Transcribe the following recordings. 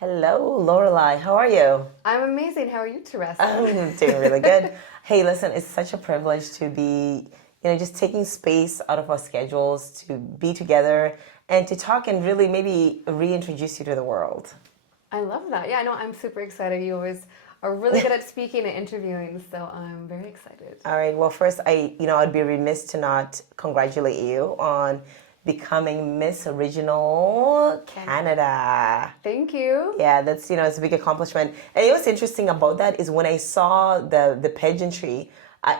Hello, Lorelei. How are you? I'm amazing. How are you, Theresa? I'm doing really good. Hey, listen, it's such a privilege to be, just taking space out of our schedules to be together and to talk and really maybe reintroduce you to the world. I love that. Yeah, I know. I'm super excited. You always are really good at speaking and interviewing, so I'm very excited. All right. Well, first, I'd be remiss to not congratulate you on becoming Miss Original Canada. Thank you. Yeah, that's it's a big accomplishment. And what's interesting about that is when I saw the pageantry,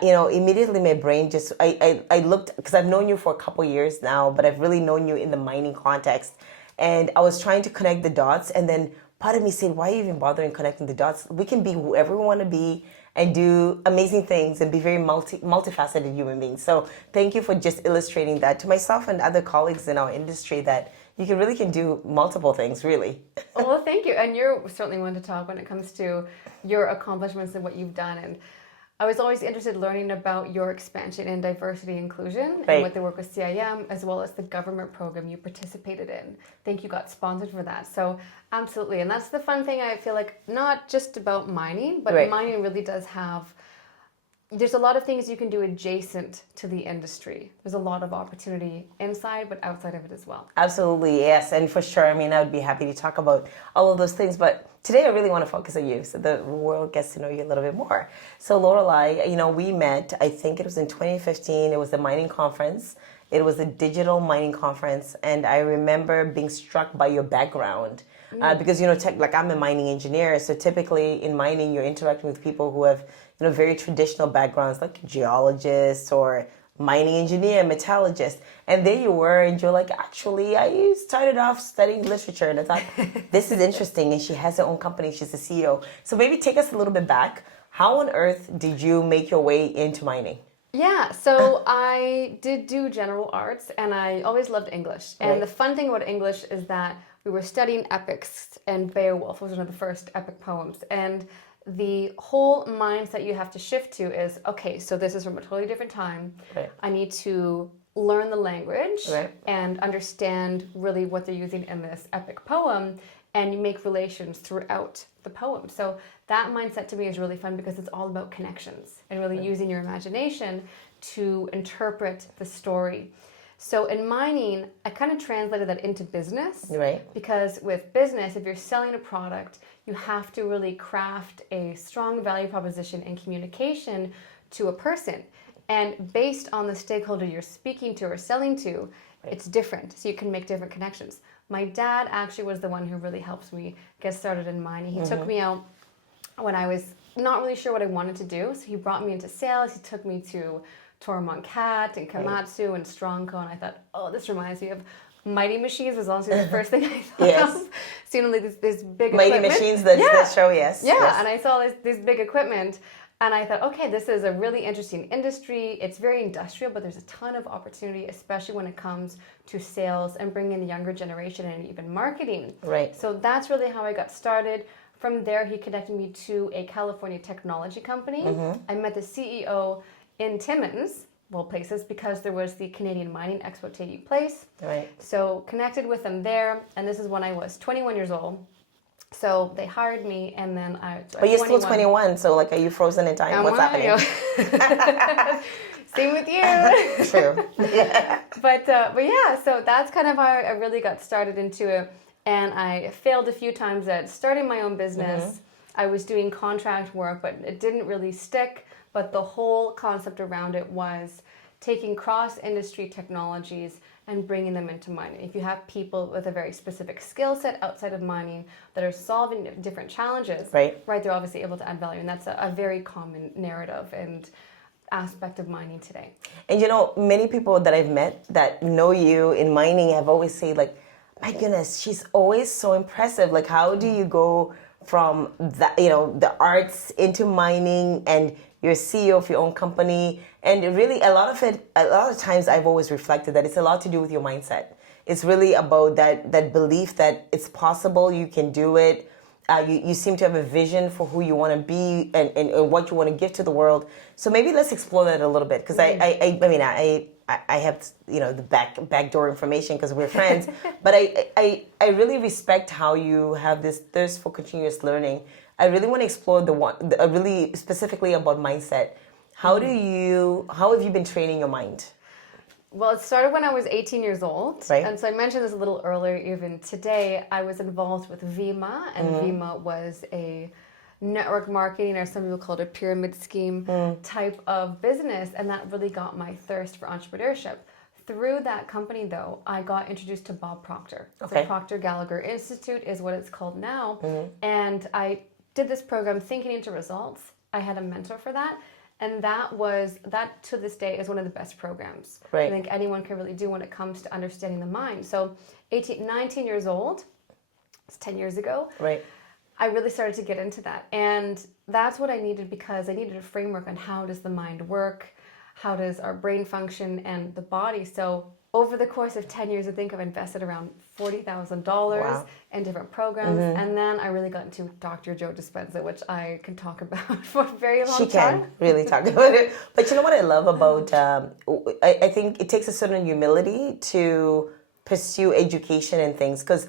immediately my brain just I looked because I've known you for a couple years now, but I've really known you in the mining context, and I was trying to connect the dots, and then part of me said, why are you even bothering connecting the dots? We can be whoever we want to be and do amazing things and be very multifaceted human beings. So thank you for just illustrating that to myself and other colleagues in our industry that you really can do multiple things, really. Well, thank you. And you're certainly one to talk when it comes to your accomplishments and what you've done. And I was always interested in learning about your expansion in diversity inclusion Right. and with the work with CIM, as well as the government program you participated in. I think you got sponsored for that. So absolutely. And that's the fun thing, I feel like, not just about mining, but Right. mining really does have, there's a lot of things you can do adjacent to the industry. There's a lot of opportunity inside, but outside of it as well. Absolutely, yes. And for sure, I would be happy to talk about all of those things. But today I really want to focus on you so the world gets to know you a little bit more. So Lorelei, we met, I think it was in 2015. It was a mining conference. It was a digital mining conference. And I remember being struck by your background. Because, like I'm a mining engineer. So typically in mining, you're interacting with people who have, very traditional backgrounds like geologists or mining engineer, metallurgist. And there you were, and you're like, actually, I started off studying literature, and I thought, this is interesting. And she has her own company. She's the CEO. So maybe take us a little bit back. How on earth did you make your way into mining? Yeah, so I did do general arts, and I always loved English. And Right. the fun thing about English is that we were studying epics, and Beowulf was one of the first epic poems. And the whole mindset you have to shift to is, okay, so this is from a totally different time. Right. I need to learn the language Right. and understand really what they're using in this epic poem, and you make relations throughout the poem. So that mindset to me is really fun because it's all about connections and really using your imagination to interpret the story. So in mining, I kind of translated that into business. Right. Because with business, if you're selling a product, you have to really craft a strong value proposition and communication to a person. And based on the stakeholder you're speaking to or selling to, it's different. So you can make different connections. My dad actually was the one who really helped me get started in mining. He took me out when I was not really sure what I wanted to do. So he brought me into sales. He took me to Toromont Cat and Komatsu and Strongco. And I thought, oh, this reminds me of mighty machines was honestly the first thing I thought Yes. of. Seeing like this big Mighty equipment. Machines, that show, yes. Yeah, Yes. and I saw this big equipment, and I thought, okay, this is a really interesting industry. It's very industrial, but there's a ton of opportunity, especially when it comes to sales and bringing the younger generation and even marketing. Right. So that's really how I got started. From there, he connected me to a California technology company. I met the CEO in Timmins, well, places, because there was the Canadian Mining Expo taking place. Right. So connected with them there, and this is when I was 21 years old. So they hired me, and then But you're still 21, so like, are you frozen in time? What's happening? Same with you. True. Yeah. But yeah, so that's kind of how I really got started into it. And I failed a few times at starting my own business. I was doing contract work, but it didn't really stick. But the whole concept around it was taking cross-industry technologies and bringing them into mining. If you have people with a very specific skill set outside of mining that are solving different challenges, Right. they're obviously able to add value. And that's a very common narrative and aspect of mining today. And many people that I've met that know you in mining have always said, like, my goodness, she's always so impressive. Like, how do you go from that, the arts into mining, and you're CEO of your own company? And really, a lot of times I've always reflected that it's a lot to do with your mindset. It's really about that belief that it's possible, you can do it. You seem to have a vision for who you want to be and what you want to give to the world. So maybe let's explore that a little bit, because I I have, the backdoor information because we're friends. But I really respect how you have this thirst for continuous learning. I really want to explore really specifically about mindset. How have you been training your mind? Well, it started when I was 18 years old. Right. And so I mentioned this a little earlier, even today, I was involved with VIMA, and VIMA was a network marketing, or some people call it a pyramid scheme type of business, and that really got my thirst for entrepreneurship. Through that company, though, I got introduced to Bob Proctor. Okay. So Proctor Gallagher Institute is what it's called now. And I did this program thinking into results. I had a mentor for that. And that to this day is one of the best programs Right. I think anyone can really do when it comes to understanding the mind. So 19 years old, it's 10 years ago. Right. I really started to get into that. And that's what I needed, because I needed a framework on how does the mind work, how does our brain function, and the body. So over the course of 10 years, I think I've invested around $40,000 in different programs. And then I really got into Dr. Joe Dispenza, which I can talk about for a very long time. She can really talk about it. But you know what I love about, I think it takes a certain humility to pursue education and things. Because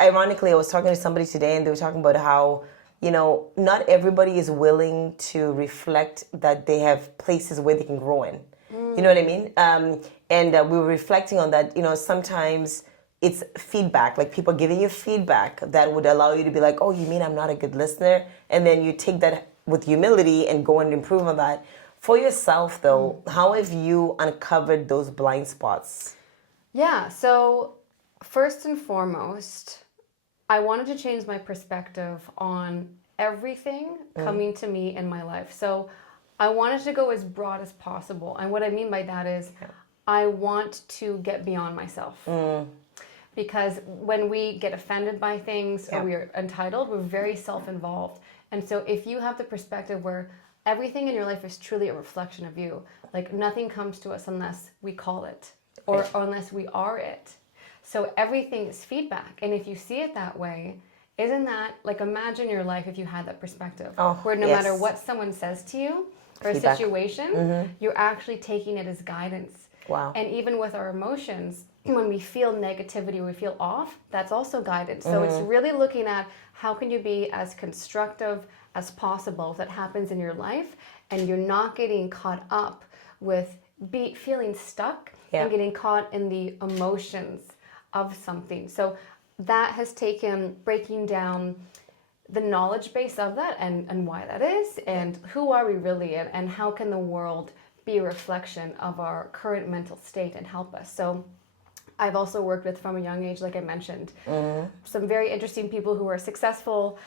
ironically, I was talking to somebody today and they were talking about how, not everybody is willing to reflect that they have places where they can grow in. You know what I mean? And we were reflecting on that, sometimes it's feedback, like people giving you feedback that would allow you to be like, oh, you mean I'm not a good listener? And then you take that with humility and go and improve on that. For yourself, though, how have you uncovered those blind spots? Yeah, so first and foremost, I wanted to change my perspective on everything coming to me in my life. So I wanted to go as broad as possible. And what I mean by that is I want to get beyond myself. Because when we get offended by things or we are entitled, we're very self-involved. And so if you have the perspective where everything in your life is truly a reflection of you, like nothing comes to us unless we call it or unless we are it. So everything is feedback. And if you see it that way, isn't that, like, imagine your life if you had that perspective, where no matter what someone says to you or feedback. A situation, you're actually taking it as guidance. Wow. And even with our emotions, when we feel negativity or we feel off, that's also guidance. So it's really looking at how can you be as constructive as possible if that happens in your life, and you're not getting caught up with feeling stuck and getting caught in the emotions of something. So that has taken breaking down the knowledge base of that and why that is, and who are we really, and how can the world be a reflection of our current mental state and help us. So I've also worked with, from a young age, like I mentioned, some very interesting people who are successful,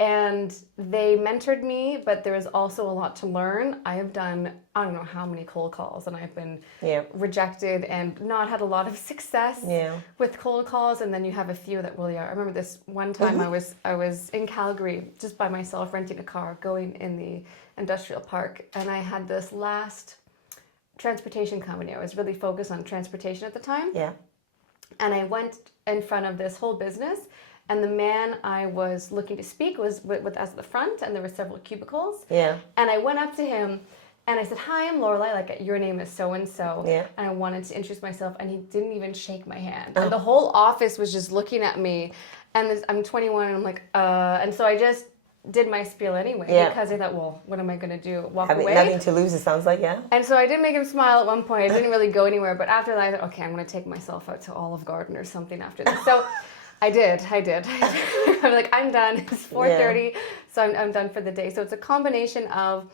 and they mentored me, but there is also a lot to learn. I have done, I don't know how many cold calls, and I've been rejected and not had a lot of success with cold calls. And then you have a few that really are. I remember this one time I was in Calgary just by myself, renting a car, going in the industrial park, and I had this last transportation company. I was really focused on transportation at the time. Yeah. And I went in front of this whole business, and the man I was looking to speak was with us at the front, and there were several cubicles. Yeah. And I went up to him and I said, "Hi, I'm Lorelei, like, your name is so-and-so." Yeah. And I wanted to introduce myself, and he didn't even shake my hand. And the whole office was just looking at me, and I'm 21, and I'm like, and so I just did my spiel anyway, because I thought, well, what am I going to do? Walk away? Nothing to lose, it sounds like, And so I did make him smile at one point. I didn't really go anywhere, but after that, I thought, okay, I'm going to take myself out to Olive Garden or something after this. So I did. I'm like, I'm done. It's 4:30, so I'm done for the day. So it's a combination of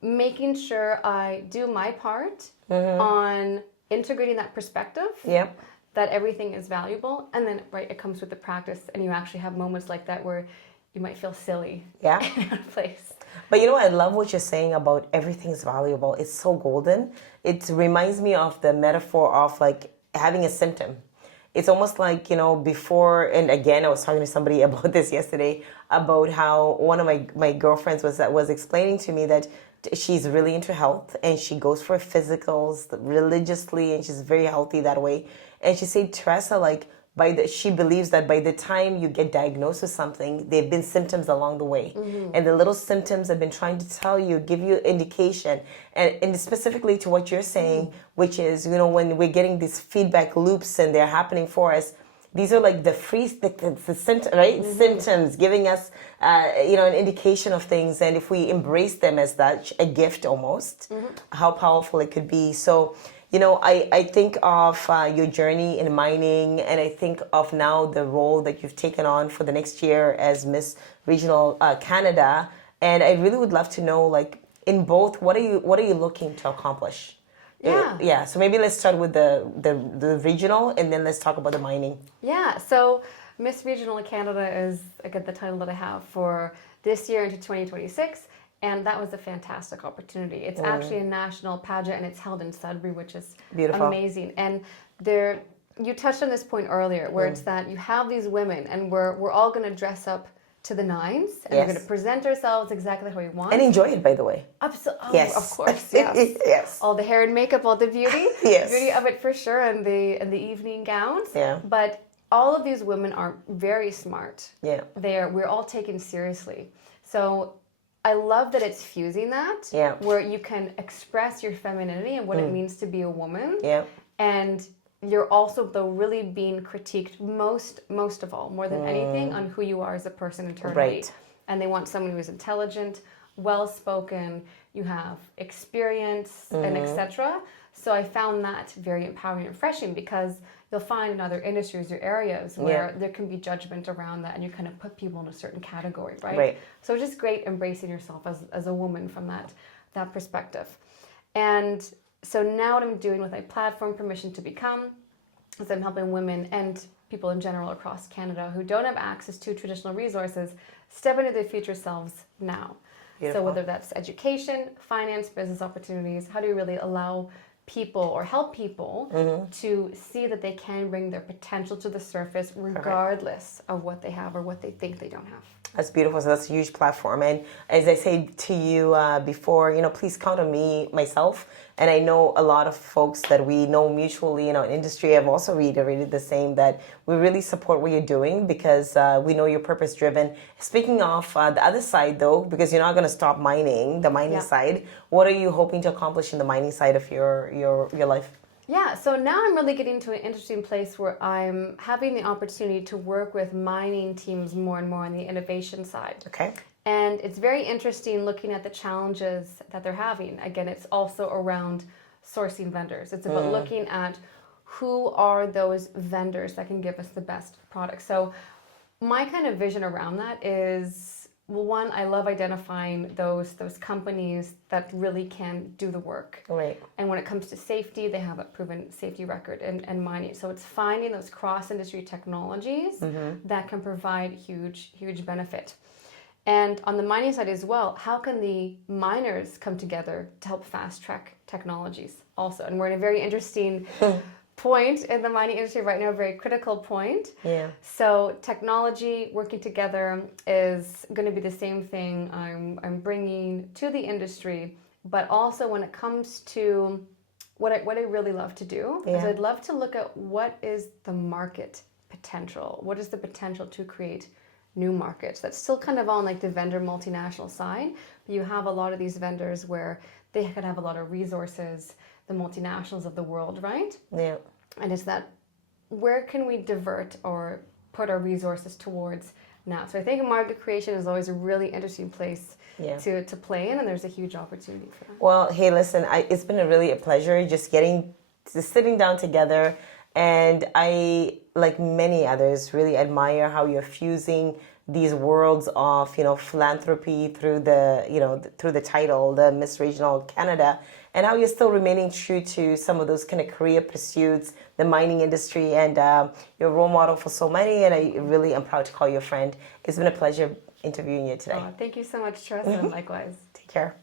making sure I do my part on integrating that perspective, that everything is valuable, and then, it comes with the practice, and you actually have moments like that where you might feel silly in a place. But I love what you're saying about everything is valuable. It's so golden. It reminds me of the metaphor of, like, having a symptom. It's almost like, before, and again, I was talking to somebody about this yesterday, about how one of my girlfriends was explaining to me that she's really into health, and she goes for physicals religiously, and she's very healthy that way. And she said, Theresa, like, she believes that by the time you get diagnosed with something, there have been symptoms along the way. And the little symptoms have been trying to tell you, give you symptom, and specifically to what you're saying, which is, when we're getting these feedback loops and they're happening for us, these are like the symptom, right? Symptoms giving us, an indication of things. And if we embrace them as that, a gift almost, how powerful it could be. So, I think of your journey in mining, and I think of now the role that you've taken on for the next year as Miss Regional Canada. And I really would love to know, like, in both, what are you looking to accomplish? Yeah. So maybe let's start with the regional, and then let's talk about the mining. Yeah. So Miss Regional Canada is, again, the title that I have for this year into 2026. And that was a fantastic opportunity. It's actually a national pageant, and it's held in Sudbury, which is beautiful, amazing. And you touched on this point earlier, where it's that you have these women, and we're all going to dress up to the nines, and we're going to present ourselves exactly how we want. And enjoy it, by the way. Absolutely. Oh, yes. Of course, yes. Yes. All the hair and makeup, all the beauty. Yes. Beauty of it for sure, and the evening gowns. Yeah. But all of these women are very smart. Yeah. We're all taken seriously. So I love that it's fusing that, where you can express your femininity and what it means to be a woman. Yeah. And you're also, though, really being critiqued most of all, more than anything, on who you are as a person internally. Right. And they want someone who is intelligent, well-spoken, you have experience, and etc. So I found that very empowering and refreshing, because you'll find in other industries or areas where there can be judgment around that, and you kind of put people in a certain category, right? Right. So it's just great embracing yourself as a woman from that perspective. And so now what I'm doing with my platform, Permission to Become, is I'm helping women and people in general across Canada who don't have access to traditional resources step into their future selves now. Beautiful. So whether that's education, finance, business opportunities, how do you really allow people or help people to see that they can bring their potential to the surface regardless of what they have or what they think they don't have. That's beautiful. So that's a huge platform. And as I said to you before, please count on me, myself. And I know a lot of folks that we know mutually in our industry have also reiterated the same, that we really support what you're doing, because we know you're purpose driven. Speaking of the other side, though, because you're not going to stop the mining side, what are you hoping to accomplish in the mining side of your life? Yeah, so now I'm really getting to an interesting place where I'm having the opportunity to work with mining teams more and more on the innovation side. Okay. And it's very interesting looking at the challenges that they're having. Again, it's also around sourcing vendors. It's about looking at who are those vendors that can give us the best product. So my kind of vision around that is, well, one, I love identifying those companies that really can do the work. Right. And when it comes to safety, they have a proven safety record and mining. So it's finding those cross-industry technologies that can provide huge benefit. And on the mining side as well, how can the miners come together to help fast-track technologies also? And we're in a very interesting point in the mining industry right now, a very critical point. Yeah. So technology working together is going to be the same thing I'm bringing to the industry, but also when it comes to what I really love to do is I'd love to look at what is the market potential. What is the potential to create new markets? That's still kind of on like the vendor multinational side, but you have a lot of these vendors where they could have a lot of resources, the multinationals of the world, right? Yeah. And it's that, where can we divert or put our resources towards now? So I think market creation is always a really interesting place to play in, and there's a huge opportunity for that. Well, hey, listen, it's been a pleasure just sitting down together, and I, like many others, really admire how you're fusing these worlds of, philanthropy through the title, the Miss Regional Canada, and how you're still remaining true to some of those kind of career pursuits, the mining industry, and you're a role model for so many, and I really am proud to call you a friend. It's been a pleasure interviewing you today. Oh, thank you so much, Theresa, and likewise. Take care.